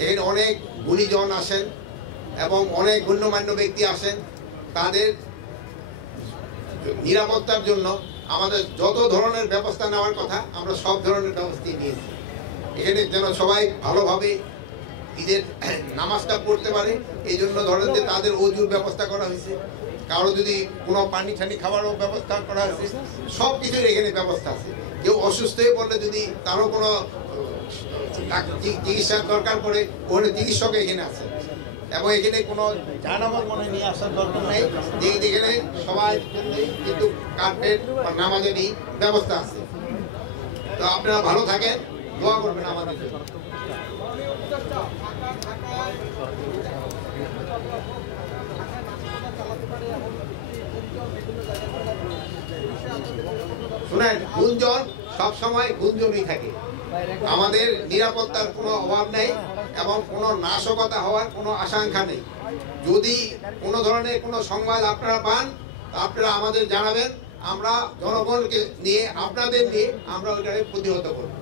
এখানে অনেক গুণীজন আসেন এবং অনেক গণ্যমান্য ব্যক্তি আসেন। তাদের নিরাপত্তার জন্য আমাদের যত ধরনের ব্যবস্থা নেওয়ার কথা আমরা সব ধরনের ব্যবস্থাই নিয়েছি। এখানে যেন সবাই ভালোভাবে ঈদের নামাজটা পড়তে পারে, এই জন্য ধরেন যে তাদের অজুর ব্যবস্থা করা হয়েছে, কারো যদি কোনো পানি ঠানি খাওয়ারও ব্যবস্থা করা হয়েছে, সব কিছুর এখানে ব্যবস্থা আছে। কেউ অসুস্থ হয়ে পড়লে যদি তারও কোনো চিকিৎসার দরকার পড়ে, ওখানে চিকিৎসক এখানে আছে। এবং এখানে কোনো জানামাল মনে নিয়ে আসার দরকার নেই, যেখানে সবাই কিন্তু কার্পেট বা নামাজেরই ব্যবস্থা আছে। তো আপনারা ভালো থাকেন, দোয়া করবেন আমাদের জন্য। শুনেন, গুঞ্জন সবসময় গুঞ্জনই থাকে। আমাদের নিরাপত্তার কোনো অভাব নেই এবং কোনো নাশকতা হওয়ার কোনো আশঙ্কা নেই। যদি কোনো ধরনের কোনো সংবাদ আপনারা পান, আপনারা আমাদের জানাবেন, আমরা জনগণকে নিয়ে, আপনাদের নিয়ে আমরা ওইটাকে প্রতিহত করব।